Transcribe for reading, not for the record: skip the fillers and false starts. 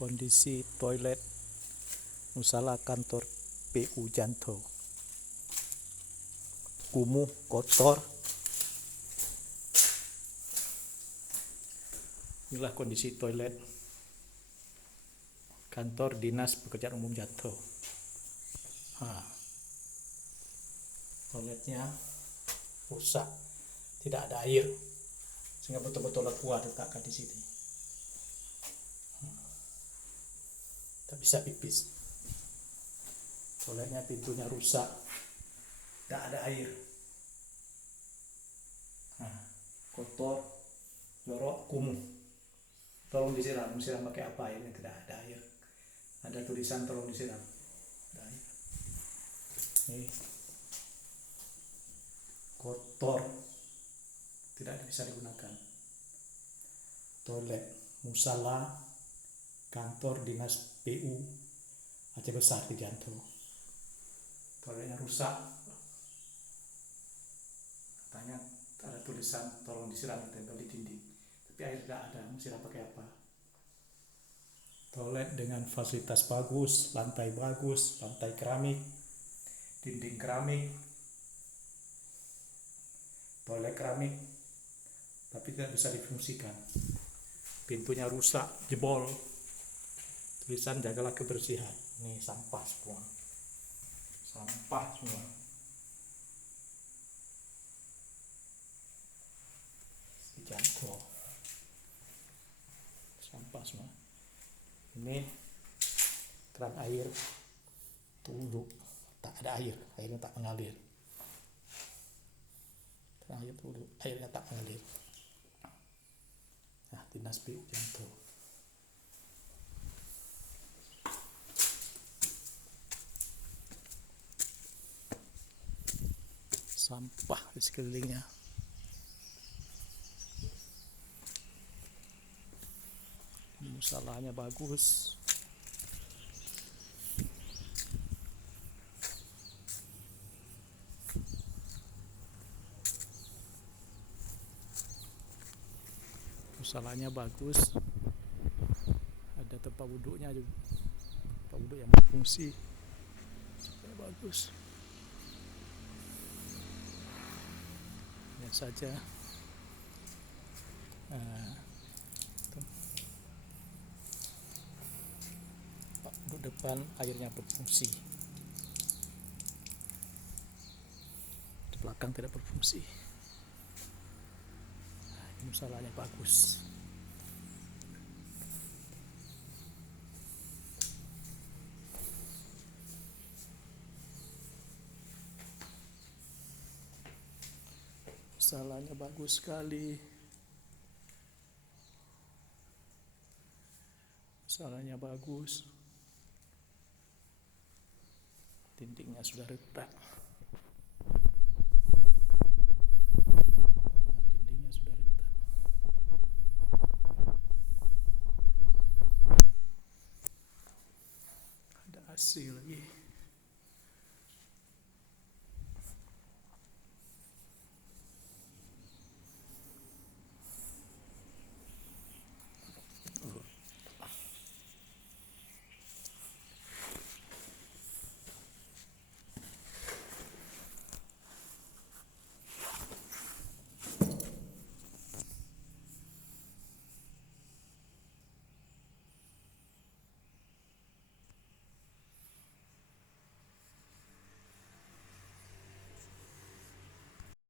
Kondisi toilet musala kantor PU Janto, kumuh, kotor. Inilah kondisi toilet kantor Dinas Pekerjaan Umum Janto. Toiletnya rusak, tidak ada air, sehingga betul-betul tua letakkan di sini. Tak bisa pipis. Toiletnya pintunya rusak, tidak ada air. Kotor, jorok, kumuh. Tolong disiram pakai apa? Ini tidak ada air. Ada tulisan tolong disiram. Ada air. Ini kotor, tidak bisa digunakan. Toilet musala kantor Dinas PU Aceh Besar di Janto. Toiletnya rusak. Katanya ada tulisan tolong disiram, tempel di dinding. Tapi air tidak ada, disiram pakai apa? Toilet dengan fasilitas bagus, lantai bagus, lantai keramik, dinding keramik, toilet keramik, tapi tidak bisa difungsikan. Pintunya rusak, jebol. Tulisan jagalah kebersihan. Ini sampah semua. Sampah semua. Di Janto. Sampah semua. Ini keran air tunduk, tak ada air, airnya tak mengalir. Keran air tunduk, airnya tak mengalir. Nah, Dinas PU Janto. Sampah di sekelilingnya. Musalahnya bagus. Musalahnya bagus. Ada tempat duduknya juga. Tempat duduk yang berfungsi. Supaya bagus. Lihat saja. Duduk depan airnya berfungsi. Di belakang tidak berfungsi. Musalahnya bagus. Musalahnya bagus sekali. Musalahnya bagus. Dindingnya sudah retak. Dindingnya sudah retak. Ada AC lagi.